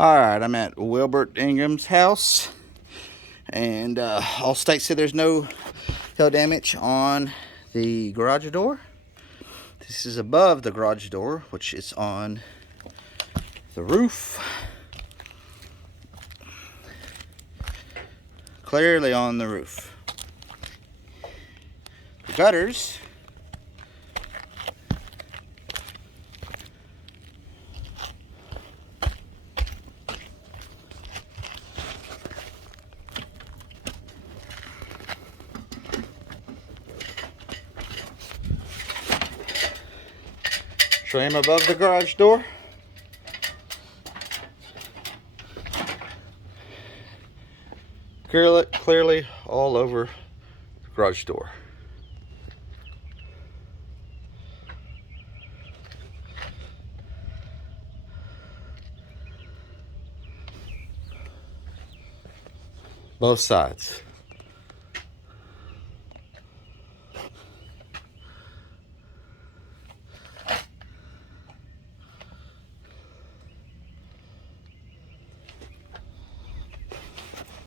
Alright, I'm at Wilbert Ingham's house, and all states say there's no hail damage on the garage door. This is above the garage door, which is on the roof. Clearly on the roof. The gutters trim above the garage door. Clearly all over the garage door. Both sides.